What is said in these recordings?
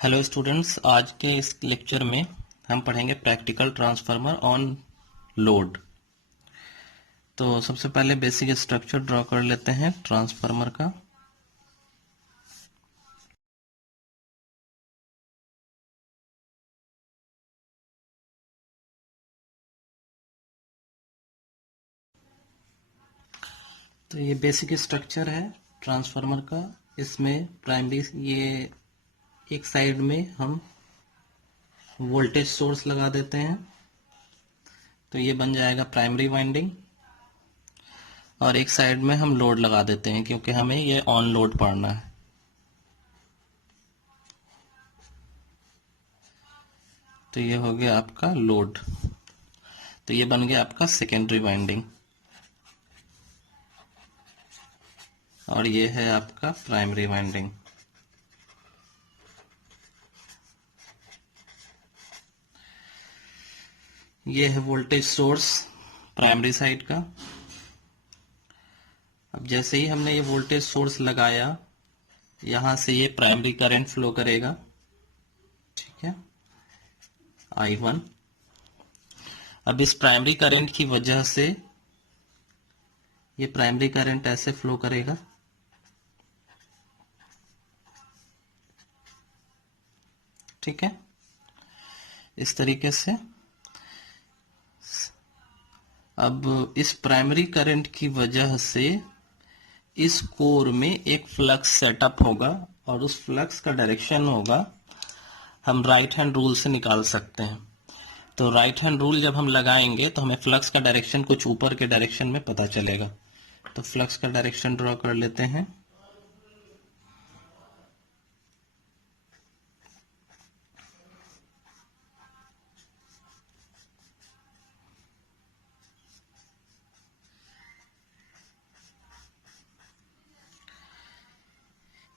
Hello students, आज के इस लेक्चर में हम पढ़ेंगे प्रैक्टिकल ट्रांसफार्मर ऑन लोड। तो सबसे पहले बेसिक स्ट्रक्चर ड्रॉ कर लेते हैं ट्रांसफार्मर का। तो ये बेसिक स्ट्रक्चर है ट्रांसफार्मर का। इसमें प्राइमरी ये एक साइड में हम वोल्टेज सोर्स लगा देते हैं, तो ये बन जाएगा प्राइमरी वाइंडिंग। और एक साइड में हम लोड लगा देते हैं क्योंकि हमें ये ऑन लोड पढ़ना है। तो ये हो गया आपका लोड। तो ये बन गया आपका सेकेंडरी वाइंडिंग और ये है आपका प्राइमरी वाइंडिंग। ये है वोल्टेज सोर्स प्राइमरी साइड का। अब जैसे ही हमने ये वोल्टेज सोर्स लगाया, यहां से ये प्राइमरी करंट फ्लो करेगा, ठीक है, I1। अब इस प्राइमरी करंट की वजह से ये प्राइमरी करंट ऐसे फ्लो करेगा, ठीक है, इस तरीके से। अब इस प्राइमरी करंट की वजह से इस कोर में एक फ्लक्स सेटअप होगा और उस फ्लक्स का डायरेक्शन होगा, हम राइट हैंड रूल से निकाल सकते हैं। तो राइट हैंड रूल जब हम लगाएंगे तो हमें फ्लक्स का डायरेक्शन कुछ ऊपर के डायरेक्शन में पता चलेगा। तो फ्लक्स का डायरेक्शन ड्रॉ कर लेते हैं।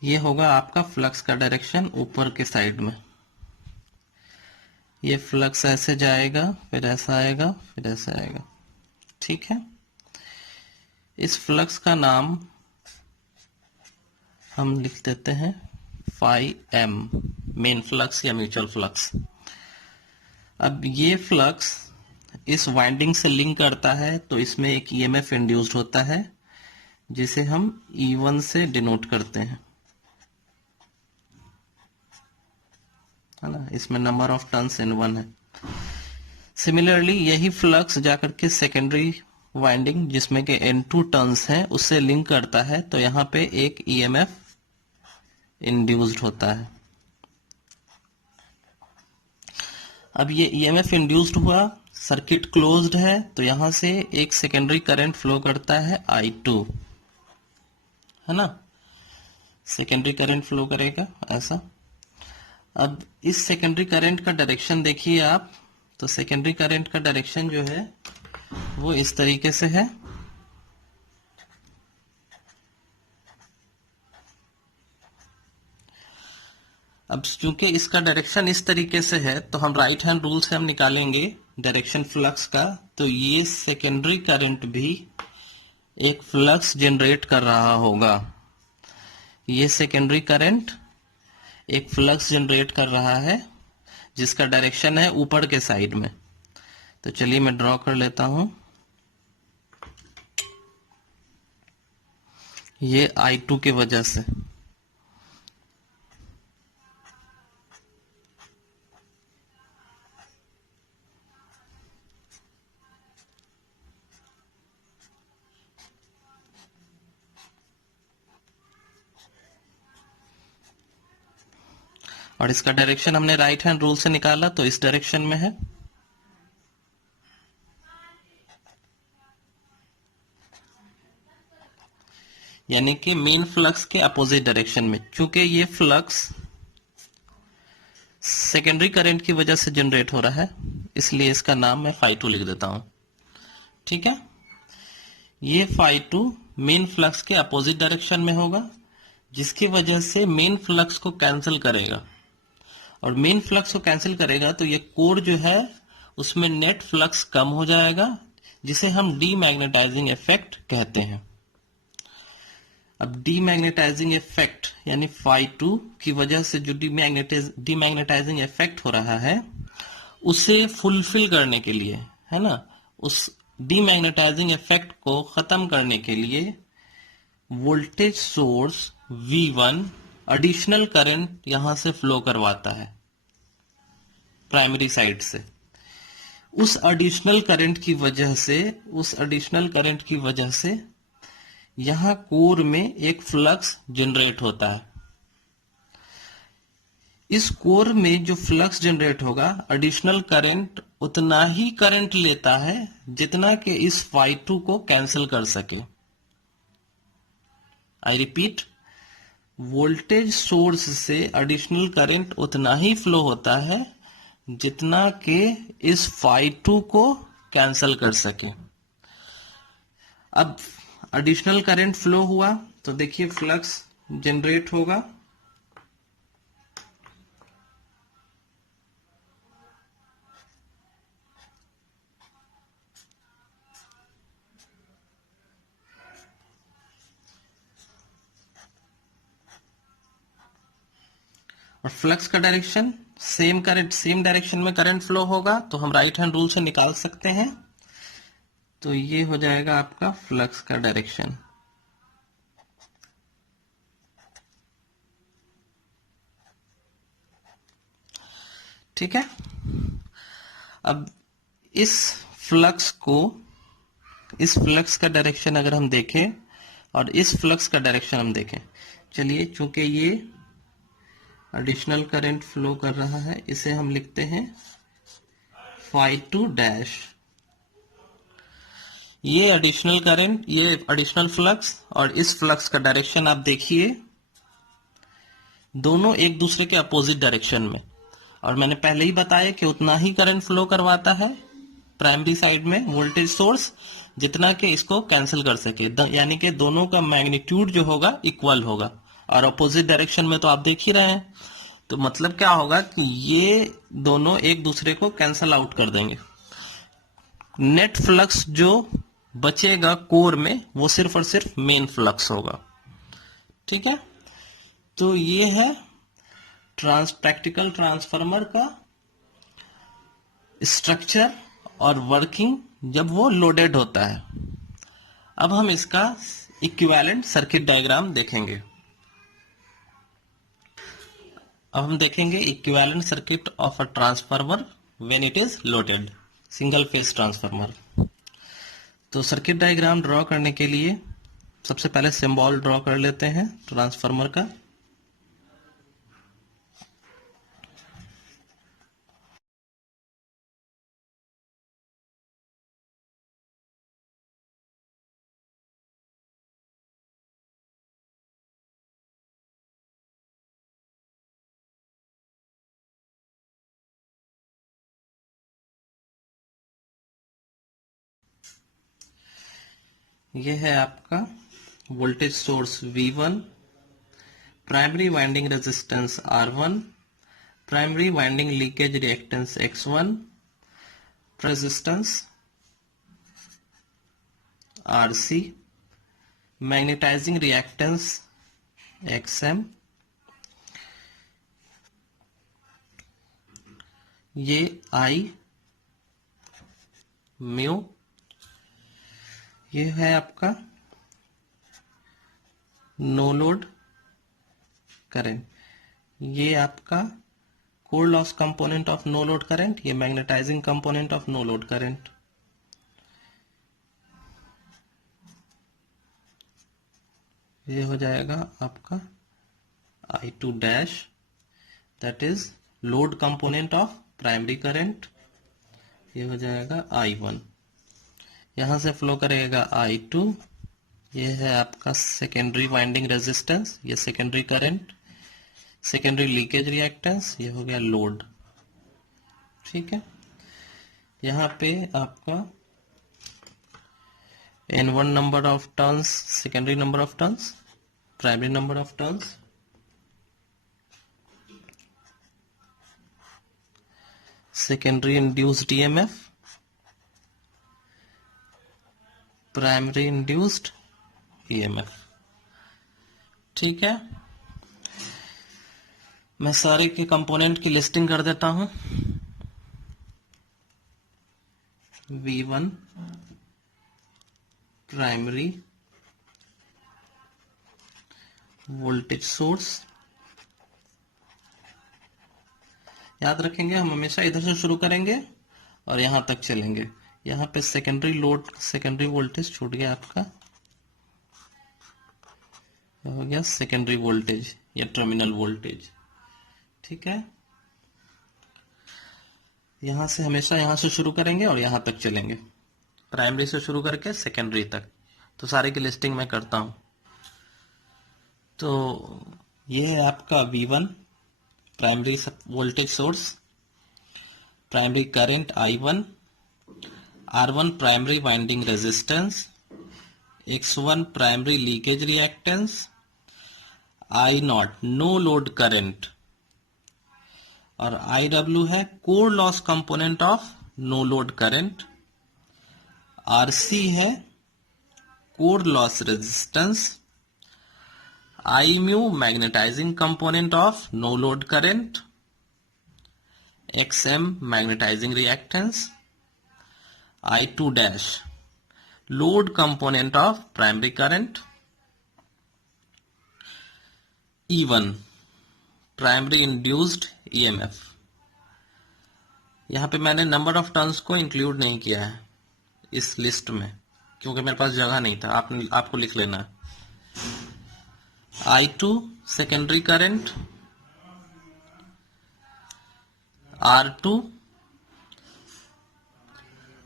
ये होगा आपका फ्लक्स का डायरेक्शन ऊपर के साइड में। ये फ्लक्स ऐसे जाएगा, फिर ऐसा आएगा, फिर ऐसा आएगा, ठीक है। इस फ्लक्स का नाम हम लिख देते हैं फाई एम, मेन फ्लक्स या म्यूचुअल फ्लक्स। अब ये फ्लक्स इस वाइंडिंग से लिंक करता है, तो इसमें एक ईएमएफ इंड्यूस्ड होता है जिसे हम E1 से डिनोट करते हैं, है ना। इसमें नंबर ऑफ टर्न्स N1 है। सिमिलरली यही फ्लक्स जाकर के सेकेंडरी वाइंडिंग जिसमें के N2 टर्न्स हैं उससे लिंक करता है, तो यहां पे एक ईएमएफ इंड्यूस्ड होता है। अब ये ईएमएफ इंड्यूस्ड हुआ, सर्किट क्लोज्ड है, तो यहां से एक सेकेंडरी करंट फ्लो करता है I2, है ना। सेकेंडरी करंट फ्लो करेगा ऐसा। अब इस सेकेंडरी करंट का डायरेक्शन देखिए आप, तो सेकेंडरी करंट का डायरेक्शन जो है वो इस तरीके से है। अब क्योंकि इसका डायरेक्शन इस तरीके से है, तो हम राइट हैंड रूल से हम निकालेंगे डायरेक्शन फ्लक्स का। तो ये सेकेंडरी करंट भी एक फ्लक्स जनरेट कर रहा होगा। ये सेकेंडरी करंट एक फ्लक्स जनरेट कर रहा है जिसका डायरेक्शन है ऊपर के साइड में। तो चलिए मैं ड्रॉ कर लेता हूं। ये I2 की वजह से, और इसका डायरेक्शन हमने राइट हैंड रूल से निकाला तो इस डायरेक्शन में है। यानी कि मेन फ्लक्स के अपोजिट डायरेक्शन में। चूंकि ये फ्लक्स सेकेंडरी करंट की वजह से जनरेट हो रहा है, इसलिए इसका नाम मैं Φ2 लिख देता हूं, ठीक है। ये Φ2 मेन फ्लक्स के अपोजिट डायरेक्शन में होगा, जिसकी वजह से मेन फ्लक्स को कैंसिल करेगा। और मेन फ्लक्स को कैंसिल करेगा तो ये कोर जो है उसमें नेट फ्लक्स कम हो जाएगा, जिसे हम डीमैग्नेटाइजिंग इफेक्ट कहते हैं। अब डीमैग्नेटाइजिंग इफेक्ट यानी phi2 की वजह से जो डीमैग्नेटाइजिंग इफेक्ट हो रहा है उसे फुलफिल करने के लिए, है ना, उस डीमैग्नेटाइजिंग इफेक्ट को खत्म करने के लिए voltage source V1 additional current यहां से फ्लो करवाता है प्राइमरी साइड से। उस एडिशनल करंट की वजह से यहां कोर में एक फ्लक्स जनरेट होता है। इस कोर में जो फ्लक्स जनरेट होगा, एडिशनल करंट उतना ही करंट लेता है जितना कि इस phi2 को कैंसिल कर सके। आई रिपीट, वोल्टेज सोर्स से एडिशनल करंट उतना ही फ्लो होता है जितना कि इस phi2 को कैंसिल कर सके। अब एडिशनल करंट फ्लो हुआ तो देखिए फ्लक्स जनरेट होगा। और फ्लक्स का डायरेक्शन सेम डायरेक्शन में करंट फ्लो होगा तो हम राइट हैंड रूल से निकाल सकते हैं। तो ये हो जाएगा आपका फ्लक्स का डायरेक्शन। ठीक है। अब इस फ्लक्स का डायरेक्शन अगर हम देखें और इस फ्लक्स का डायरेक्शन हम देखें, चलिए, चूंकि ये एडिशनल करंट फ्लो कर रहा है इसे हम लिखते हैं phi2 डैश। ये एडिशनल करंट, ये एडिशनल फ्लक्स और इस फ्लक्स का डायरेक्शन आप देखिए, दोनों एक दूसरे के अपोजिट डायरेक्शन में। और मैंने पहले ही बताया कि उतना ही करंट फ्लो करवाता है प्राइमरी साइड में वोल्टेज सोर्स जितना कि इसको कैंसिल कर सके, यानी कि दोनों का मैग्नीट्यूड जो होगा इक्वल होगा। और अपोजिट डायरेक्शन में तो आप देख ही रहे हैं, तो मतलब क्या होगा कि ये दोनों एक दूसरे को कैंसिल आउट कर देंगे। नेट फ्लक्स जो बचेगा कोर में वो सिर्फ और सिर्फ मेन फ्लक्स होगा। ठीक है। तो ये है प्रैक्टिकल ट्रांसफार्मर का स्ट्रक्चर और वर्किंग जब वो लोडेड होता है। अब हम इसका इक्विवेलेंट सर्किट डायग्राम देखेंगे। अब हम देखेंगे equivalent circuit of a transformer when it is loaded, single phase transformer. तो सर्किट डायग्राम ड्रॉ करने के लिए सबसे पहले सिंबल ड्रॉ कर लेते हैं ट्रांसफार्मर का। यह है आपका voltage source V1, primary winding resistance R1, primary winding leakage reactance X1, resistance RC, magnetising reactance XM, ये I म्यू, ये है आपका नो लोड करंट, ये आपका core loss component of no load current, ये magnetising component of no load current. ये हो जाएगा आपका I2 dash, that is load component of primary current. ये हो जाएगा I1, यहां से फ्लो करेगा I2। ये है आपका सेकेंडरी वाइंडिंग रेजिस्टेंस, ये secondary current, secondary leakage reactance, ये हो गया लोड। ठीक है। यहां पे आपका N1 number of turns, secondary number of turns, primary number of turns, secondary induced EMF, primary induced EMF। ठीक है, मैं सारे के कंपोनेंट की लिस्टिंग कर देता हूं। V1 प्राइमरी वोल्टेज सोर्स, याद रखेंगे हम हमेशा इधर से शुरू करेंगे और यहां तक चलेंगे। यहां पे सेकेंडरी लोड, सेकेंडरी वोल्टेज छूट गया आपका, हो गया सेकेंडरी वोल्टेज या टर्मिनल वोल्टेज। ठीक है, यहां से हमेशा यहां से शुरू करेंगे और यहां तक चलेंगे, प्राइमरी से शुरू करके सेकेंडरी तक। तो सारे की लिस्टिंग मैं करता हूं। तो ये है आपका V1 primary voltage source, primary current I1, R1 primary winding resistance, X1 primary leakage reactance, I0 no load current, और IW है core loss component of no load current, RC है core loss resistance, I mu magnetising component of no load current, XM magnetising reactance, I2 dash load component of primary current, E1 primary induced EMF। यहां पे मैंने number of turns को include नहीं किया है इस list में, क्योंकि मेरे पास जगह नहीं था, आपको लिख लेना है। I2 secondary current, R2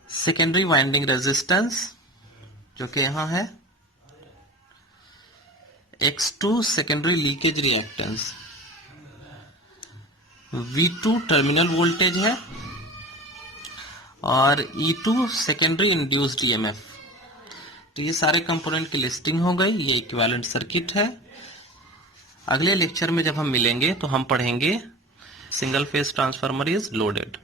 secondary winding resistance जो कि यहां है, X2 secondary leakage reactance, V2 terminal voltage है, और E2 सेकेंडरी इंड्यूस्ड EMF। तो ये सारे कंपोनेंट की लिस्टिंग हो गई, ये इक्विवेलेंट सर्किट है। अगले लेक्चर में जब हम मिलेंगे तो हम पढ़ेंगे single phase transformer is loaded.